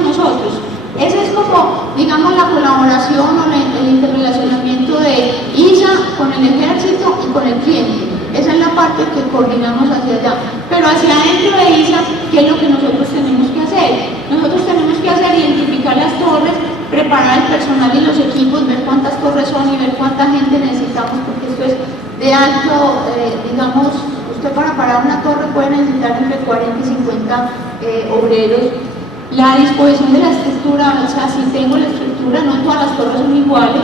hacemos nosotros? Esa es como, digamos, la colaboración o el interrelacionamiento de ISA con el ejército y con el cliente. Esa es la parte que coordinamos hacia allá. Pero hacia adentro de ISA, ¿qué es lo que nosotros tenemos que hacer? Nosotros tenemos que hacer identificar las torres, preparar el personal y los equipos, ver cuántas torres son y ver cuánta gente necesitamos, porque esto es de alto, digamos, usted para parar una torre puede necesitar entre 40 y 50 obreros. La disposición de la estructura, o sea, si tengo la estructura, no todas las torres son iguales.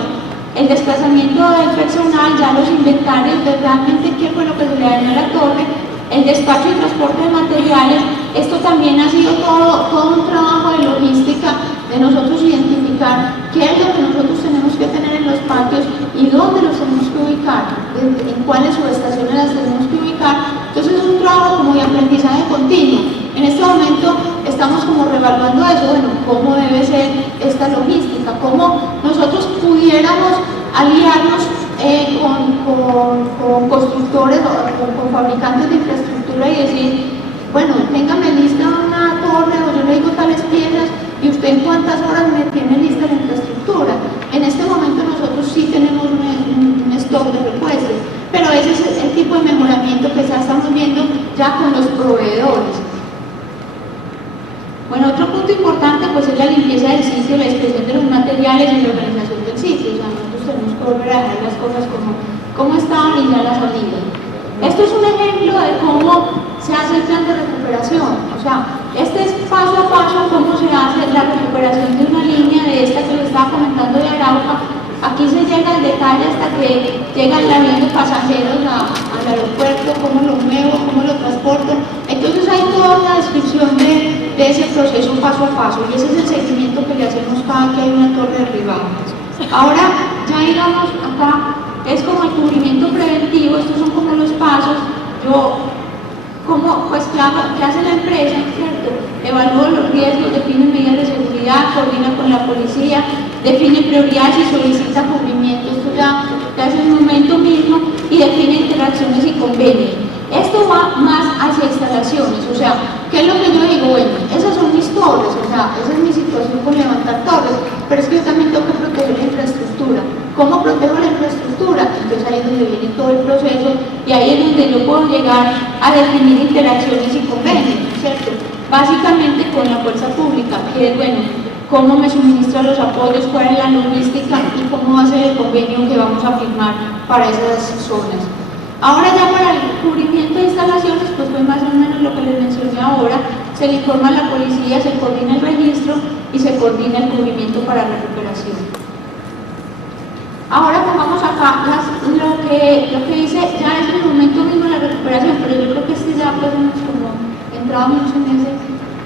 El desplazamiento del personal, ya los inventarios de realmente qué fue lo que se le dañó a la torre, el despacho y transporte de materiales. Esto también ha sido todo un trabajo de logística, de nosotros identificar qué es lo que nosotros tenemos que tener en los patios y dónde los tenemos que ubicar, en cuáles subestaciones las tenemos que ubicar. Entonces es un trabajo como de aprendizaje continuo. En este momento estamos como reevaluando eso, bueno, cómo debe ser esta logística, cómo nosotros pudiéramos aliarnos con constructores o con fabricantes de infraestructura y decir, bueno, téngame lista una torre o yo le digo tales piezas y usted en cuántas horas me tiene lista la infraestructura. En este momento nosotros sí tenemos un stock de repuestos, pero ese es el tipo de mejoramiento que ya estamos viendo ya con los proveedores. Bueno, otro punto importante pues es la limpieza del sitio, la inspección de los materiales y la organización del sitio. O sea, nosotros tenemos que volver a dejar las cosas como estaban y ya las salidas. Esto es un ejemplo de cómo se hace el plan de recuperación. O sea, este es paso a paso cómo se hace la recuperación de una línea de esta que lo estaba comentando de Arauca. Aquí se llega al detalle hasta que llega el avión de pasajeros al aeropuerto, cómo lo muevo, cómo lo transporto. Entonces hay toda una descripción de ese proceso paso a paso y ese es el seguimiento que le hacemos cada que hay una torre derribada. Ahora, ya digamos acá, es como el cubrimiento preventivo, estos son como los pasos. Pues ¿qué hace la empresa? ¿Cierto? Evalúa los riesgos, define medidas de seguridad, coordina con la policía, define prioridades y solicita cubrimiento. Esto ya es el momento mismo y define interacciones y convenios. Esto va más hacia instalaciones, o sea, ¿qué es lo que yo digo? Bueno, esas son mis torres, o sea, esa es mi situación con levantar torres, pero es que yo también tengo que proteger la infraestructura. ¿Cómo protejo la infraestructura? Entonces ahí es donde viene todo el proceso y ahí es donde yo puedo llegar a definir interacciones y convenios, ¿cierto? Básicamente con la fuerza pública, que es, bueno, cómo me suministra los apoyos, cuál es la logística y cómo va a ser el convenio que vamos a firmar para esas zonas. Ahora ya para el cubrimiento de instalaciones, pues fue más o menos lo que les mencioné ahora, se le informa a la policía, se coordina el registro y se coordina el cubrimiento para recuperación. Ahora pongamos acá lo que dice, ya es el momento mismo de la recuperación, pero yo creo que ya pues hemos como entrado mucho en ese.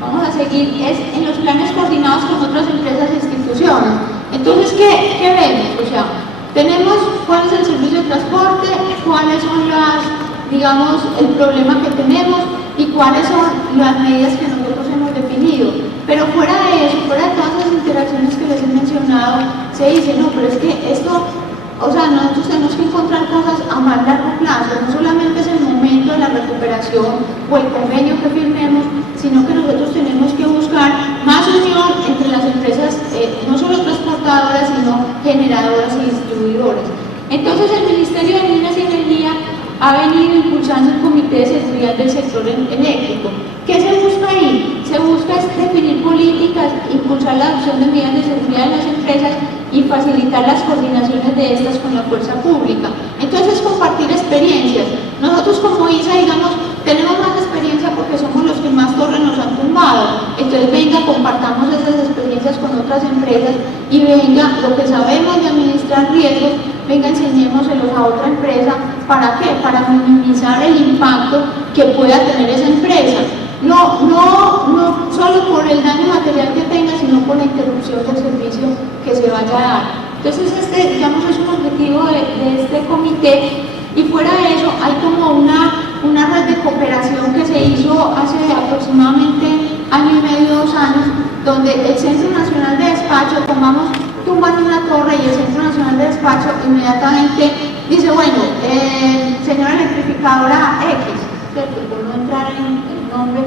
Vamos a seguir, es en los planes coordinados con otras empresas e instituciones. Entonces, ¿qué vemos? O sea, tenemos cuál es el servicio de transporte, cuáles son digamos, el problema que tenemos y cuáles son las medidas que nosotros hemos definido. Pero fuera de eso, fuera de todas las interacciones que les he mencionado, se dice, no, pero es que esto, o sea, nosotros tenemos que encontrar cosas a más largo plazo, no solamente es el momento de la recuperación o el convenio que firmemos, sino que nosotros tenemos que buscar más unión entre las empresas, no solo transportadoras, sino generadoras y distribuidoras. Entonces el Ministerio de Minas y Energía ha venido impulsando el Comité de Seguridad del Sector Eléctrico. ¿Qué se busca ahí? Se busca definir políticas, impulsar la adopción de medidas de seguridad en las empresas y facilitar las coordinaciones de estas con la fuerza pública. Entonces, compartir experiencias. Nosotros como ISA, digamos, tenemos más experiencia porque somos los que más torres nos han tumbado. Entonces, venga, compartamos esas experiencias con otras empresas y venga, lo que sabemos de administrar riesgos, venga, enseñémoselos a otra empresa. ¿Para qué? Para minimizar el impacto que pueda tener esa empresa. No solo por el daño material que tenga, sino por la interrupción del servicio que se vaya a dar. Entonces, digamos, es un objetivo de este comité. Y fuera de eso, hay como una red de cooperación que se hizo hace aproximadamente año y medio, 2 años, donde el Centro Nacional de Despacho, tumban una torre y el Centro Nacional de Despacho inmediatamente dice, bueno, señora electrificadora X, ¿cierto? Por no entrar en nombre.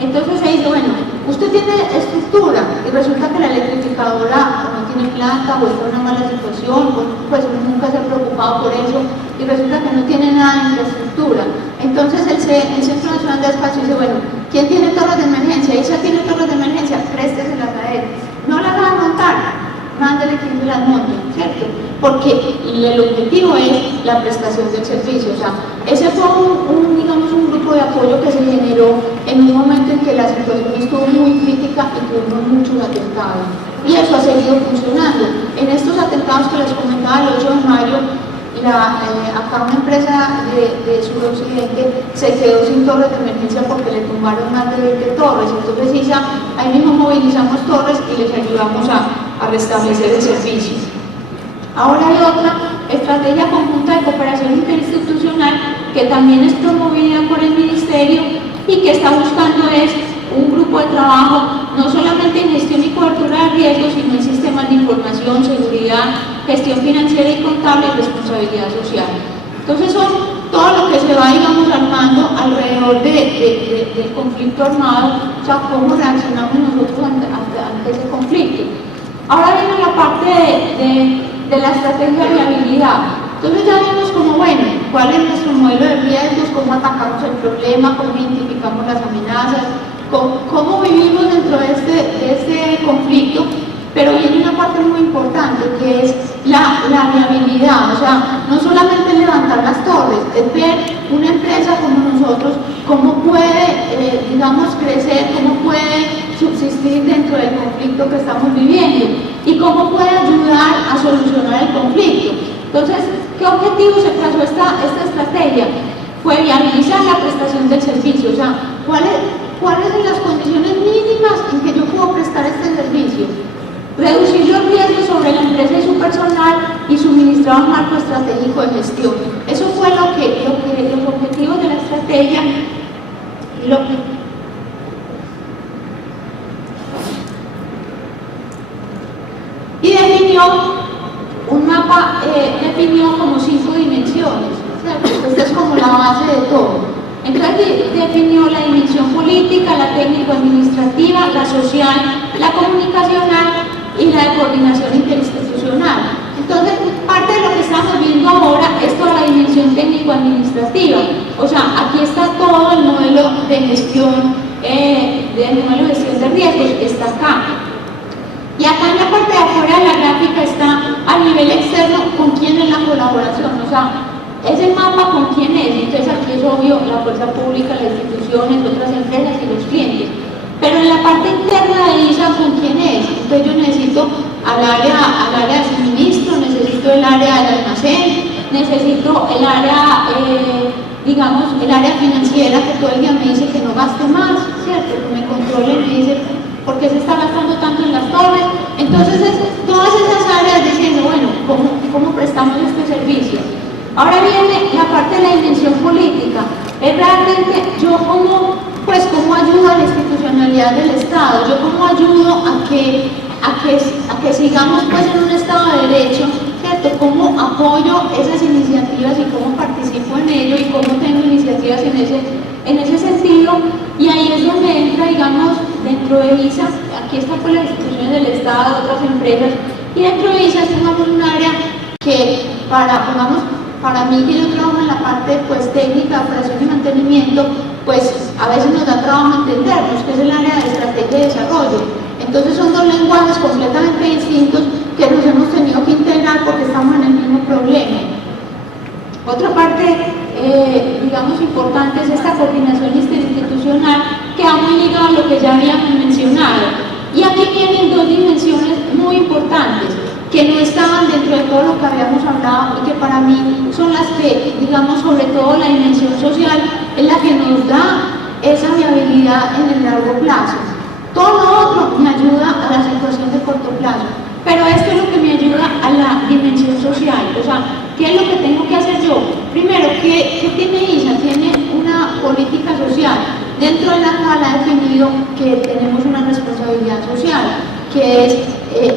Entonces se dice, bueno, usted tiene estructura, resulta que la electrificadora no tiene planta o está en una mala situación, pues nunca se ha preocupado por eso y resulta que no tiene nada de infraestructura. Entonces el Centro Nacional de Despacho dice, bueno, ¿quién tiene torres de emergencia? ISA tiene torres de emergencia, présteselas a él. No las va a montar, mándele quien se las monte, ¿cierto? Porque el objetivo es la prestación del servicio. O sea, ese fue digamos, un grupo de apoyo que se generó en un momento en que la situación estuvo muy crítica y tuvimos muchos atentados. Y eso ha seguido funcionando. En estos atentados que les comentaba el 8 de mayo, acá una empresa de suroccidente se quedó sin torres de emergencia porque le tumbaron más de 20 torres. Entonces ahí mismo movilizamos torres y les ayudamos a restablecer el servicio. Ahora hay otra estrategia conjunta de cooperación interinstitucional que también es promovida por el Ministerio y que está buscando un grupo de trabajo no solamente en gestión y cobertura de riesgos, sino en sistemas de información, seguridad, gestión financiera y contable y responsabilidad social. Entonces son todo lo que se va, digamos, armando alrededor del conflicto armado, o sea, cómo reaccionamos nosotros ante ese conflicto. Ahora viene la parte de la estrategia de viabilidad. Entonces ya vemos como, bueno, cuál es nuestro modelo de riesgos, cómo atacamos el problema, cómo identificamos las amenazas, cómo vivimos dentro de este conflicto, pero viene una parte muy importante que es la viabilidad. O sea, no solamente levantar las torres, es ver una empresa como nosotros, cómo puede, digamos, crecer, cómo puede subsistir dentro del conflicto que estamos viviendo y cómo puede ayudar a solucionar el conflicto. Entonces, ¿qué objetivo se trazó esta estrategia? Fue viabilizar la prestación del servicio. O sea, ¿cuáles son las condiciones mínimas en que yo puedo prestar este servicio? Reducir los riesgos sobre la empresa y su personal y suministrar un marco estratégico de gestión. Eso fue los objetivos de la estrategia. Y definió un mapa, definió como 5 dimensiones, ¿cierto? Esta es como la base de todo. Entonces definió la dimensión política, la técnico-administrativa, la social, la comunicacional y la de coordinación interinstitucional. Entonces, parte de lo que estamos viendo ahora es toda la dimensión técnico-administrativa. O sea, aquí está todo el modelo de gestión, de riesgos, está acá. Y acá en la parte de afuera de la gráfica está a nivel externo con quién es la colaboración. O sea, ese mapa con quién es. Entonces aquí es obvio la fuerza pública, las instituciones, otras empresas y los clientes. Pero en la parte interna de ISA, ¿con quién es? Entonces yo necesito al área de suministro, necesito el área del almacén, necesito el área, digamos, el área financiera que todo el día me dice que no gaste más, ¿cierto? Que me controle y me dice por qué se está gastando tanto en las torres. Entonces todas esas áreas diciendo, bueno, ¿cómo prestamos este servicio? Ahora viene la parte de la dimensión política. Es realmente yo cómo ayudo a la institucionalidad del Estado, yo cómo ayudo a que sigamos pues en un Estado de Derecho, ¿cierto? Cómo apoyo esas iniciativas y cómo participo en ello y cómo tengo iniciativas en ese sentido. Y ahí es donde entra, digamos, dentro de ISA, aquí está pues las instituciones del Estado, otras empresas, y dentro de ISA tenemos un área que para mí, que yo trabajo en la parte pues técnica, operación y mantenimiento, pues a veces nos da trabajo entendernos, que es el área de estrategia de desarrollo. Entonces son dos lenguajes completamente distintos que nos hemos tenido que integrar porque estamos en el mismo problema. Otra parte, digamos, importante es esta coordinación interinstitucional que ha muy ligado a lo que ya habíamos mencionado. Y aquí vienen dos dimensiones muy importantes que no estaban dentro de todo lo que habíamos hablado y que para mí son las que, digamos, sobre todo la dimensión social, es la que nos da esa viabilidad en el largo plazo. Todo lo otro me ayuda a la situación de corto plazo, pero esto es lo que me ayuda a la dimensión social. O sea, ¿qué es lo que tengo que hacer yo? Primero, ¿qué tiene ISA? Tiene una política social, dentro de la cual ha definido que tenemos una responsabilidad social, que es,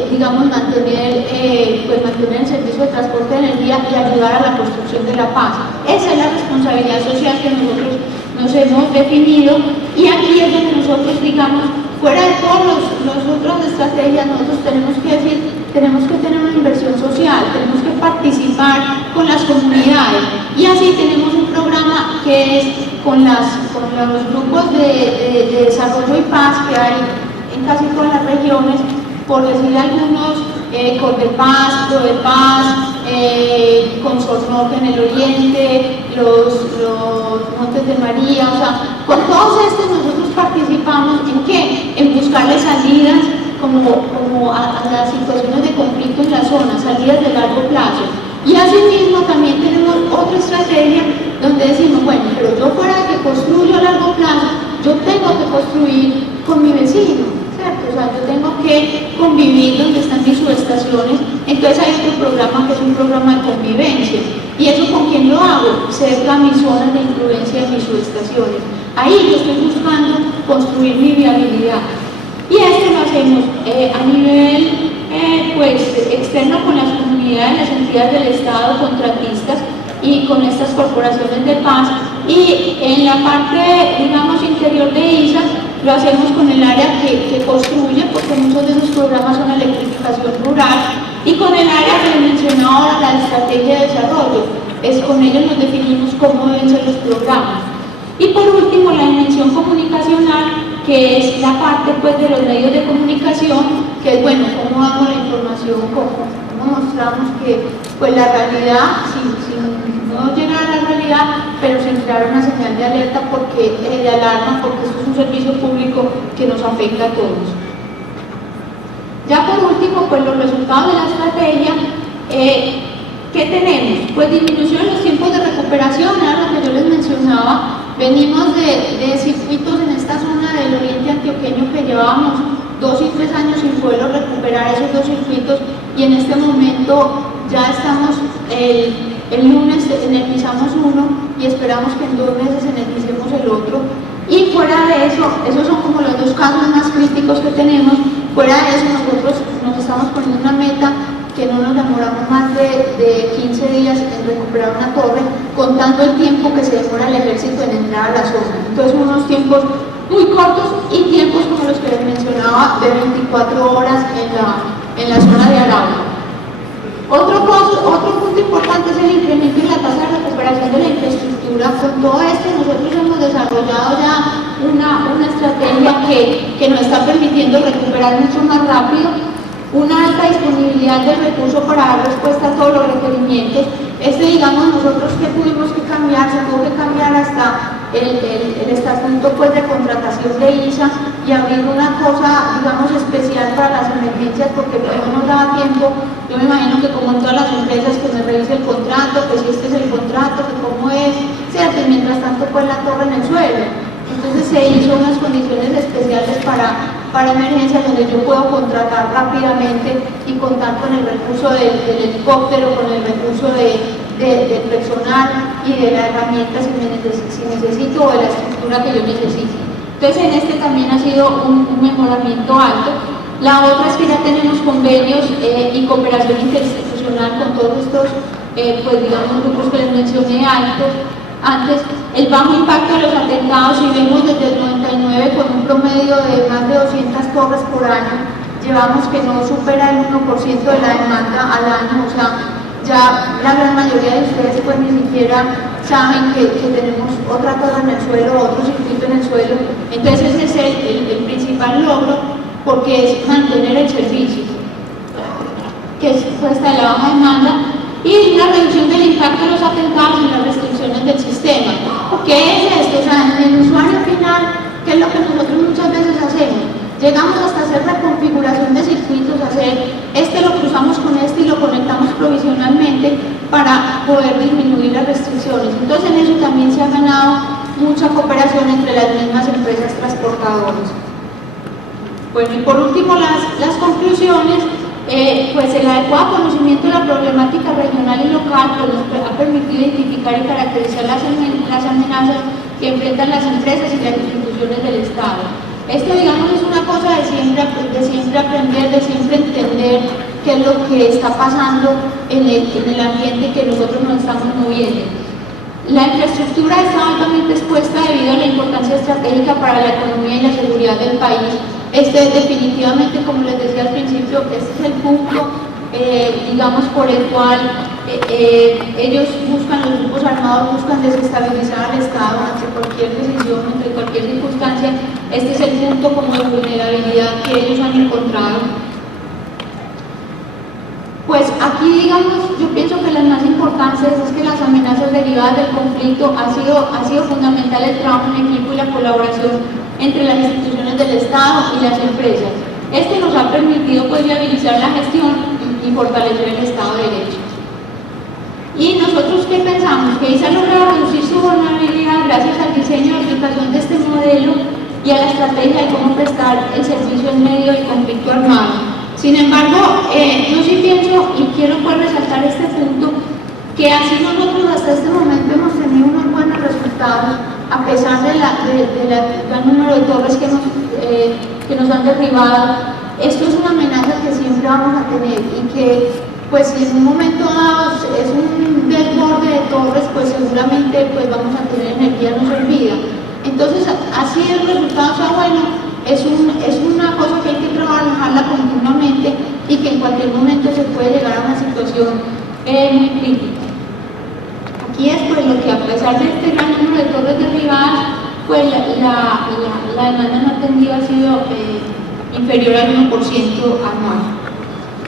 digamos, mantener el servicio de transporte de energía y ayudar a la construcción de la paz. Esa es la responsabilidad social que nosotros nos hemos definido, y aquí es donde nosotros, digamos, fuera de todas las otras estrategias estrategia nosotros tenemos que decir, tenemos que tener una inversión social, tenemos que participar con las comunidades, y así tenemos un programa que es con los grupos de desarrollo y paz que hay en casi todas las regiones, por decir algunos, Colpepaz, Prodepaz, Consornoque en el oriente, los Montes de María, o sea, con todos estos nosotros participamos en ¿qué? En buscarle salidas como a las situaciones de conflicto en la zona, salidas de largo plazo. Y asimismo también tenemos otra estrategia donde decimos, bueno, pero yo fuera de que construyo a largo plazo, yo tengo que construir con mi vecino, ¿cierto? O sea, yo tengo que convivir donde están mis subestaciones. Entonces hay otro programa que es un programa de convivencia. ¿Y eso con quién lo hago? Cerca a mis zonas de influencia de mis subestaciones. Ahí yo estoy buscando construir mi viabilidad. Y esto lo hacemos a nivel pues, externo con las comunidades, las entidades del Estado, contratistas y con estas corporaciones de paz. Y en la parte, digamos, interior de ISA, lo hacemos con el área que construye, porque muchos de esos programas son electrificación rural, y con el área que les mencionaba ahora, la estrategia de desarrollo. Con ellos nos definimos cómo deben ser los programas. Y por último, la dimensión comunicacional, que es la parte pues, de los medios de comunicación, que es, bueno, cómo damos la información, cómo mostramos que pues, la realidad, sin no llegar a la realidad, pero sin crear una señal de alerta, de alarma, porque esto es un servicio público que nos afecta a todos. Ya por último, pues los resultados de la estrategia, ¿qué tenemos? Pues disminución en los tiempos de recuperación, era lo que yo les mencionaba. Venimos de circuitos en esta zona del oriente antioqueño que llevábamos 2 y 3 años sin poder recuperar esos 2 circuitos, y en este momento ya estamos, el lunes energizamos uno y esperamos que en 2 meses energicemos el otro. Y fuera de eso, esos son como los 2 casos más críticos que tenemos. Fuera de eso, nosotros nos estamos poniendo una meta que no nos demoramos más de 15 días en recuperar una torre, contando el tiempo que se demora el ejército en entrar a la zona. Entonces, unos tiempos muy cortos y tiempos como los que les mencionaba de 24 horas en la zona de Arauca. Otro punto importante es el incremento en la tasa de recuperación de la infraestructura. Con todo esto nosotros hemos desarrollado ya una estrategia que nos está permitiendo recuperar mucho más rápido, una alta disponibilidad de recursos para dar respuesta a todos los requerimientos. Digamos, nosotros que tuvimos que cambiar, se tuvo que cambiar hasta el estatuto pues, de contratación de ISA y abrir una cosa, digamos, especial para las emergencias, porque pues, no nos daba tiempo. Yo me imagino que como en todas las empresas, que me revise el contrato, que si este es el contrato, que cómo es, ¿cierto? Y mientras tanto pues la torre en el suelo. Entonces se hizo unas condiciones especiales para emergencias donde yo puedo contratar rápidamente y contar con el recurso del helicóptero, con el recurso del personal y de la herramienta si necesito, o de la estructura que yo necesite. Entonces en este también ha sido un mejoramiento alto. La otra es que ya tenemos convenios y cooperación interinstitucional con todos estos, pues digamos, grupos que les mencioné antes. El bajo impacto de los atentados, si vemos desde el 99 con un promedio de más de 200 torres por año, llevamos que no supera el 1% de la demanda al año. O sea, ya la gran mayoría de ustedes pues ni siquiera saben que tenemos otra torre en el suelo, otro circuito en el suelo. Entonces ese es el principal logro, porque es mantener el servicio, que es hasta la baja demanda, y la reducción del impacto de los atentados y las restricciones del sistema. ¿Qué es esto? O sea, en el usuario final, ¿qué es lo que nosotros muchas veces hacemos? Llegamos hasta hacer reconfiguración de circuitos, lo cruzamos con y lo conectamos provisionalmente para poder disminuir las restricciones. Entonces en eso también se ha ganado mucha cooperación entre las mismas empresas transportadoras. Bueno, y por último las conclusiones. Pues el adecuado conocimiento de la problemática regional y local pues nos ha permitido identificar y caracterizar las amenazas que enfrentan las empresas y las instituciones del Estado. Esto, digamos, es una cosa de siempre aprender, de siempre entender qué es lo que está pasando en el ambiente que nosotros nos estamos moviendo. La infraestructura está altamente expuesta debido a la importancia estratégica para la economía y la seguridad del país. Definitivamente, como les decía al principio, conflicto, este es el punto, digamos, por el cual ellos buscan, los grupos armados buscan desestabilizar al Estado ante cualquier decisión, ante cualquier circunstancia. Este es el punto como de vulnerabilidad que ellos han encontrado. Pues aquí, digamos, yo pienso que las más importantes es que las amenazas derivadas del conflicto ha sido fundamental el trabajo en equipo y la colaboración entre las instituciones del Estado y las empresas. Esto nos ha permitido pues viabilizar la gestión y fortalecer el Estado de Derecho. ¿Y nosotros qué pensamos? Que ISA ha logrado reducir su vulnerabilidad gracias al diseño y aplicación de este modelo y a la estrategia de cómo prestar el servicio en medio del conflicto armado. Sin embargo, yo sí pienso, y quiero pues resaltar este punto, que así nosotros hasta este momento hemos tenido unos buenos resultados, a pesar del gran número de torres que nos han derribado. Esto es una amenaza que siempre vamos a tener y que, pues si en un momento dado es un desborde de torres, pues seguramente pues vamos a tener energía no servida. Entonces, así el resultado sea bueno, es una cosa que hay que trabajarla continuamente y que en cualquier momento se puede llegar a una situación muy crítica. Aquí es pues lo que, a pesar de este gran número de torres derribadas, pues la demanda no atendida ha sido inferior al 1% anual.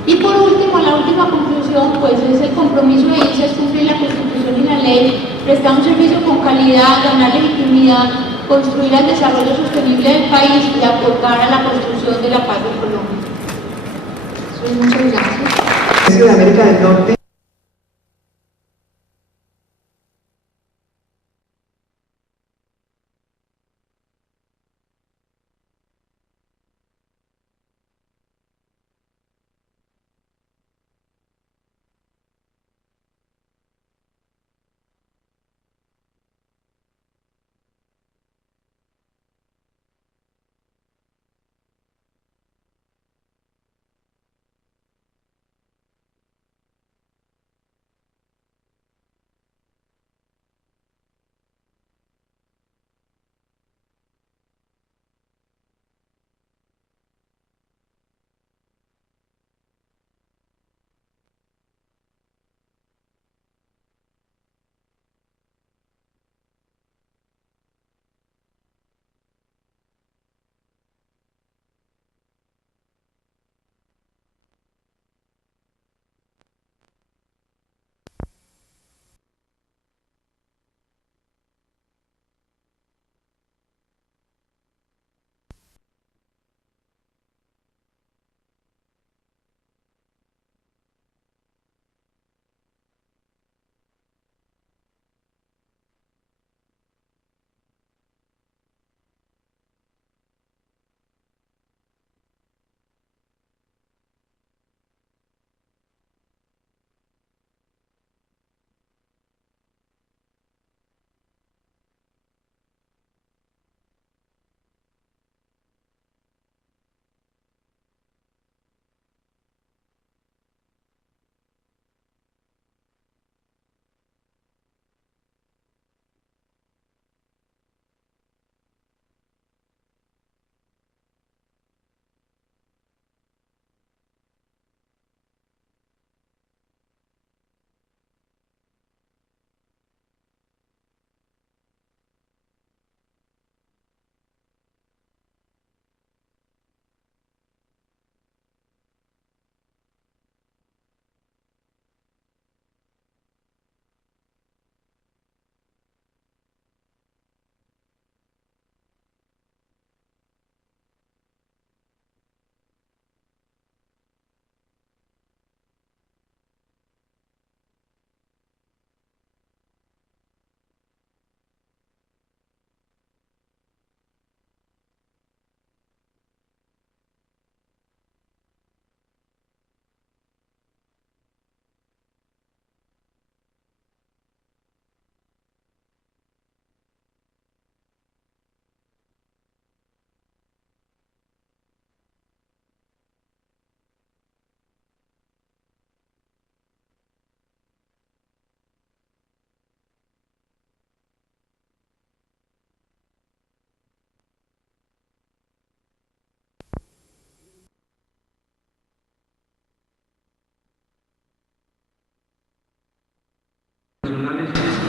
Y por último, la última conclusión pues es el compromiso de INSA es cumplir la Constitución y la ley, prestar un servicio con calidad, ganar legitimidad, construir el desarrollo sostenible del país y aportar a la construcción de la paz de Colombia. Muchas gracias. De América del Norte.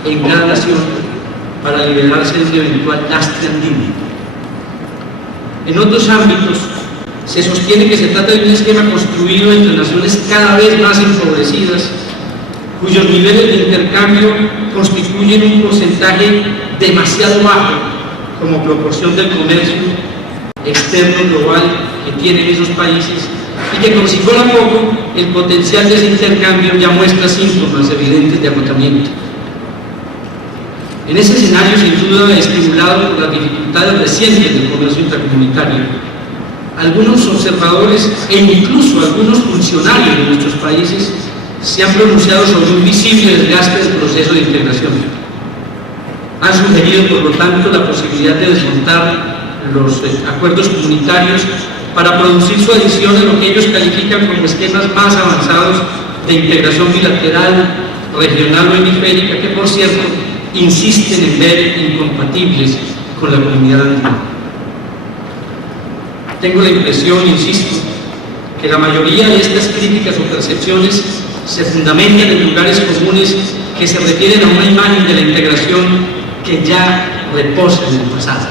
en cada nación para liberarse de un eventual lastre andino. En otros ámbitos se sostiene que se trata de un esquema construido entre naciones cada vez más empobrecidas, cuyos niveles de intercambio constituyen un porcentaje demasiado bajo como proporción del comercio externo global que tienen esos países, y que como si fuera poco, el potencial de ese intercambio ya muestra síntomas evidentes de agotamiento. En ese escenario, sin duda estimulado por las dificultades recientes del comercio intracomunitario, algunos observadores e incluso algunos funcionarios de nuestros países se han pronunciado sobre un visible desgaste del proceso de integración. Han sugerido, por lo tanto, la posibilidad de desmontar los acuerdos comunitarios para producir su adición a lo que ellos califican como esquemas más avanzados de integración bilateral, regional o hemisférica, que por cierto insisten en ver incompatibles con la comunidad andina. Tengo la impresión, insisto, que la mayoría de estas críticas o percepciones se fundamentan en lugares comunes que se refieren a una imagen de la integración que ya reposa en el pasado.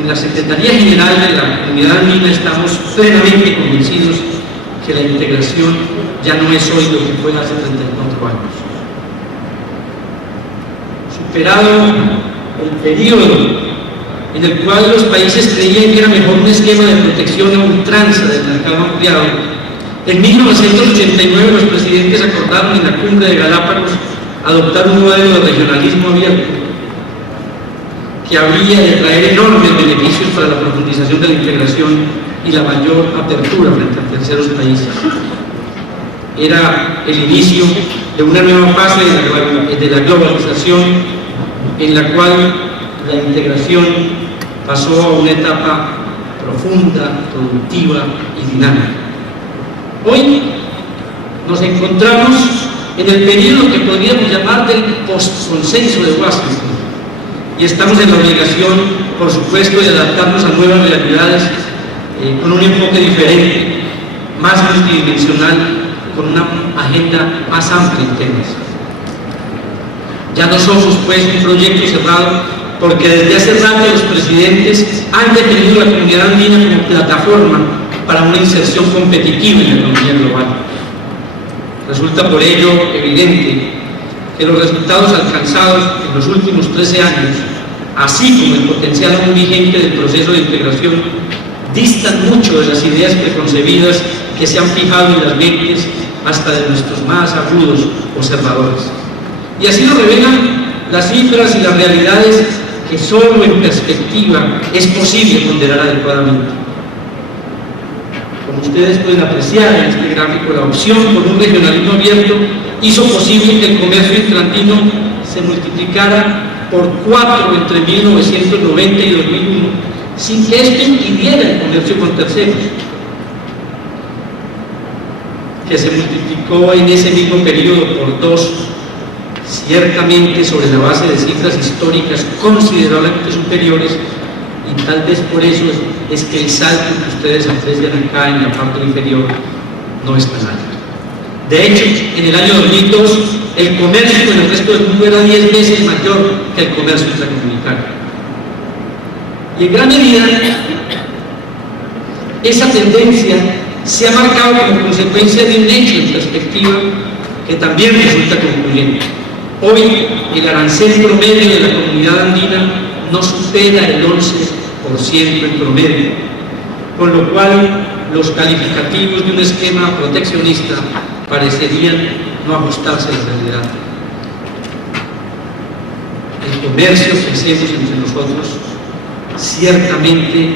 En la Secretaría General de la Comunidad Andina estamos plenamente convencidos que la integración ya no es hoy lo que fue hace 34 años. Superado el periodo en el cual los países creían que era mejor un esquema de protección a ultranza del mercado ampliado, en 1989 los presidentes acordaron en la cumbre de Galápagos adoptar un modelo de regionalismo abierto que habría de traer enormes beneficios para la profundización de la integración y la mayor apertura frente a terceros países. Era el inicio de una nueva fase de la globalización en la cual la integración pasó a una etapa profunda, productiva y dinámica. Hoy nos encontramos en el periodo que podríamos llamar del post-consenso de Washington y estamos en la obligación, por supuesto, de adaptarnos a nuevas realidades con un enfoque diferente, más multidimensional, con una agenda más amplia en temas. Ya no somos pues un proyecto cerrado, porque desde hace rato los presidentes han definido la comunidad andina como plataforma para una inserción competitiva en la economía global. Resulta por ello evidente que los resultados alcanzados en los últimos 13 años, así como el potencial aún vigente del proceso de integración, distan mucho de las ideas preconcebidas que se han fijado en las mentes hasta de nuestros más agudos observadores. Y así lo revelan las cifras y las realidades que solo en perspectiva es posible ponderar adecuadamente. Como ustedes pueden apreciar en este gráfico, la opción por un regionalismo abierto hizo posible que el comercio intraandino se multiplicara por 4 entre 1990 y 2001, sin que esto impidiera el comercio con terceros, que se multiplicó en ese mismo periodo por 2, ciertamente sobre la base de cifras históricas considerablemente superiores, y tal vez por eso es que el salto que ustedes aprecian acá en la parte inferior no es tan alto. De hecho, en el año 2002, el comercio con el resto del mundo era 10 veces mayor que el comercio intracomunitario. Y en gran medida, esa tendencia se ha marcado como consecuencia de un hecho en perspectiva que también resulta concluyente. Hoy, el arancel promedio de la comunidad andina no supera el 11% en promedio, con lo cual los calificativos de un esquema proteccionista parecerían no ajustarse a la realidad. El comercio que hacemos entre nosotros ciertamente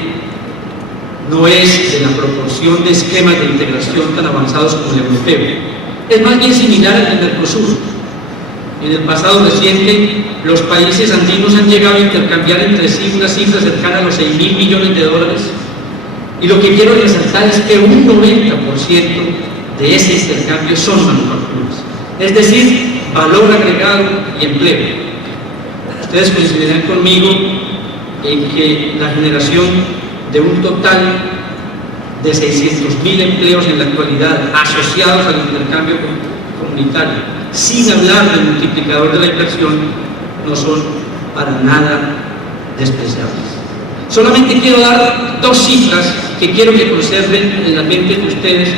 no es de la proporción de esquemas de integración tan avanzados como el europeo. Es más bien similar al del Mercosur. En el pasado reciente, los países andinos han llegado a intercambiar entre sí una cifra cercana a los 6.000 millones de dólares, y lo que quiero resaltar es que un 90% de ese intercambio son manufacturas, es decir, valor agregado y empleo. Ustedes coincidirán conmigo en que la generación de un total de 600.000 empleos en la actualidad asociados al intercambio comunitario, sin hablar del multiplicador de la inversión, no son para nada despreciables. Solamente quiero dar dos cifras que quiero que conserven en la mente de ustedes.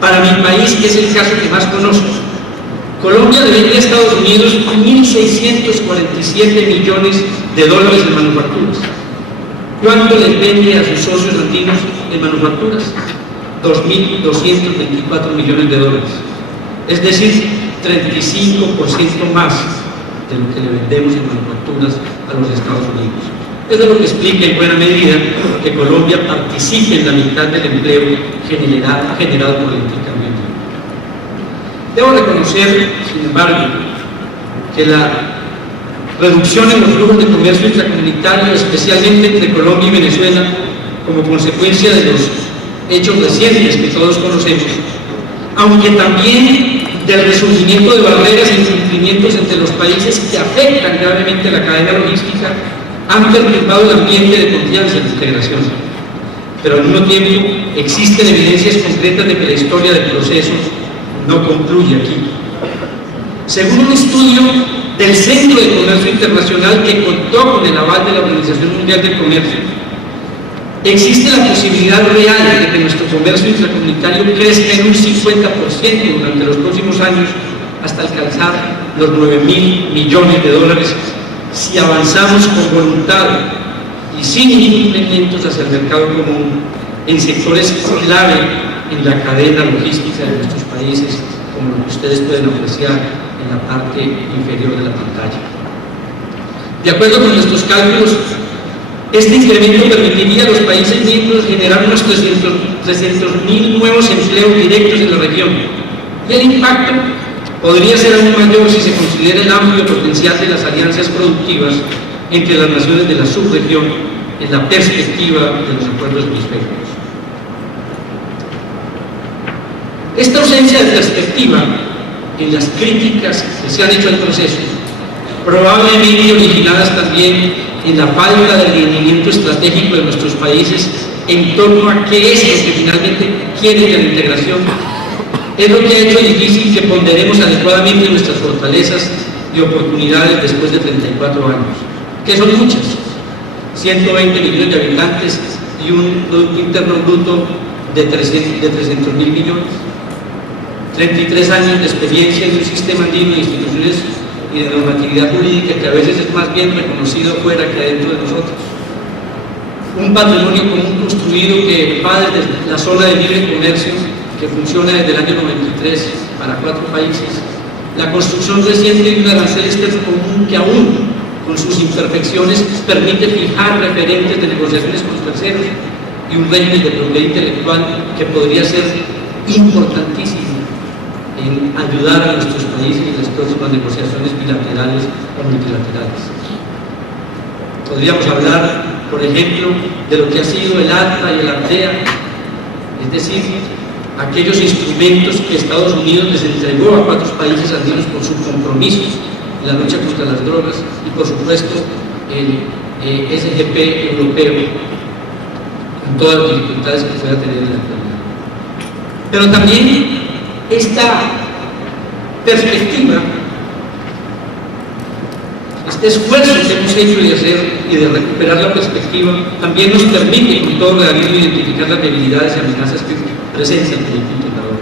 Para mi país, que es el caso que más conozco, Colombia le vende a Estados Unidos 1.647 millones de dólares en manufacturas. ¿Cuánto les vende a sus socios andinos en manufacturas? 2.224 millones de dólares. Es decir, 35% más de lo que le vendemos en manufacturas a los Estados Unidos. Eso es lo que explica en buena medida que Colombia participe en la mitad del empleo generado por el intercambio. Debo reconocer, sin embargo, que la reducción en los flujos de comercio intracomunitario, especialmente entre Colombia y Venezuela, como consecuencia de los hechos recientes que todos conocemos, aunque también del resurgimiento de barreras e incumplimientos entre los países que afectan gravemente la cadena logística, han perturbado el ambiente de confianza y de integración. Pero al mismo tiempo existen evidencias concretas de que la historia del proceso no concluye aquí. Según un estudio del Centro de Comercio Internacional que contó con el aval de la Organización Mundial del Comercio, existe la posibilidad real de que nuestro comercio intracomunitario crezca en un 50% durante los próximos años hasta alcanzar los 9.000 millones de dólares si avanzamos con voluntad y sin incumplimientos hacia el mercado común en sectores clave en la cadena logística de nuestros países, como lo que ustedes pueden apreciar en la parte inferior de la pantalla. De acuerdo con nuestros cálculos, este incremento permitiría a los países miembros generar unos 300.000 nuevos empleos directos en la región, y el impacto podría ser aún mayor si se considera el amplio potencial de las alianzas productivas entre las naciones de la subregión en la perspectiva de los acuerdos hemisféricos. Esta ausencia de perspectiva en las críticas que se han hecho al proceso, probablemente originadas también en la falta de alineamiento estratégico de nuestros países en torno a qué es lo que finalmente quieren de la integración, es lo que ha hecho difícil que ponderemos adecuadamente nuestras fortalezas y oportunidades después de 34 años, que son muchas: 120 millones de habitantes y un Producto Interno Bruto de 300.000 millones, 33 años de experiencia en un sistema andino de instituciones y de normatividad jurídica que a veces es más bien reconocido fuera que adentro de nosotros, un patrimonio común construido que va desde la zona de libre comercio que funciona desde el año 93 para 4 países, la construcción reciente de un arancel externo común que aún con sus imperfecciones permite fijar referentes de negociaciones con terceros y un régimen de propiedad intelectual que podría ser importantísimo en ayudar a nuestros países en las próximas negociaciones bilaterales o multilaterales. Podríamos hablar, por ejemplo, de lo que ha sido el ACTA y el ARTEA, es decir, aquellos instrumentos que Estados Unidos les entregó a 4 países andinos por su compromiso en la lucha contra las drogas, y por supuesto el SGP europeo, con todas las dificultades que pueda tener en la actualidad. Pero también esta perspectiva, este esfuerzo que hemos hecho de hacer y de recuperar la perspectiva, también nos permite con todo realismo identificar las debilidades y amenazas que presencia el proyecto integrador.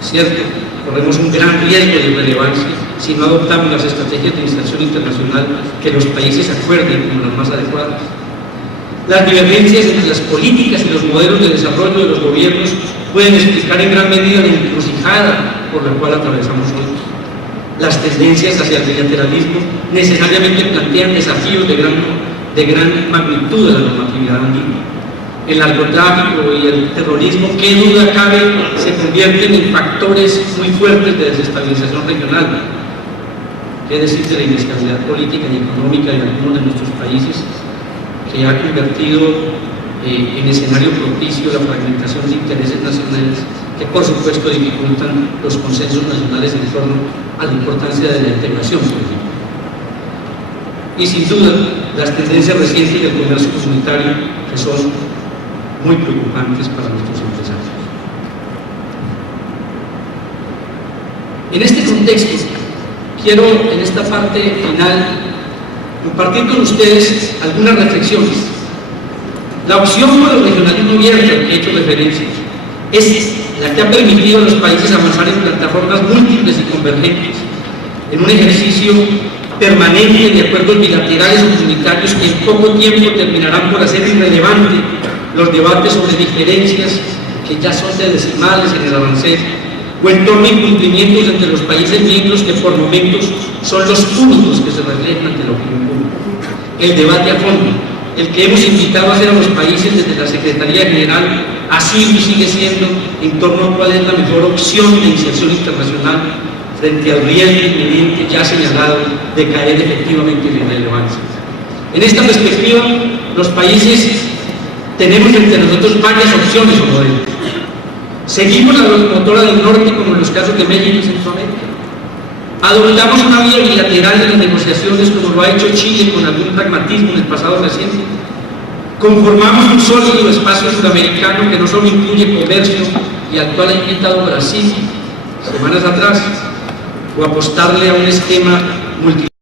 Cierto, corremos un gran riesgo de irrelevancia si no adoptamos las estrategias de inserción internacional que los países acuerden como las más adecuadas. Las divergencias entre las políticas y los modelos de desarrollo de los gobiernos pueden explicar en gran medida la encrucijada por la cual atravesamos hoy. Las tendencias hacia el bilateralismo necesariamente plantean desafíos de gran magnitud a la normatividad andina. El narcotráfico y el terrorismo, qué duda cabe, se convierten en factores muy fuertes de desestabilización regional. ¿Qué decir de la inestabilidad política y económica en algunos de nuestros países, que ha convertido en escenario propicio la fragmentación de intereses nacionales, que por supuesto dificultan los consensos nacionales en torno a la importancia de la integración, por ejemplo? Y sin duda, las tendencias recientes del comercio comunitario, que son muy preocupantes para nuestros empresarios. En este contexto, quiero en esta parte final compartir con ustedes algunas reflexiones. La opción por el regionalismo abierto al que he hecho referencia es la que ha permitido a los países avanzar en plataformas múltiples y convergentes, en un ejercicio permanente de acuerdos bilaterales o comunitarios que en poco tiempo terminarán por hacer irrelevante los debates sobre diferencias que ya son de decimales en el arancel, o en torno a incumplimientos entre los países miembros que por momentos son los únicos que se reflejan ante la opinión pública. El debate a fondo, el que hemos invitado a hacer a los países desde la Secretaría General, así sigue siendo en torno a cuál es la mejor opción de iniciación internacional frente al riesgo inminente ya señalado de caer efectivamente en la irrelevancia. En esta perspectiva, los países tenemos entre nosotros varias opciones o modelos. Seguimos la locomotora del norte, como en los casos de México y Centroamérica. Adoptamos una vía bilateral de las negociaciones, como lo ha hecho Chile con algún pragmatismo en el pasado reciente. Conformamos un sólido espacio sudamericano que no solo incluye comercio y al cual ha invitado Brasil semanas atrás, o apostarle a un esquema multilateral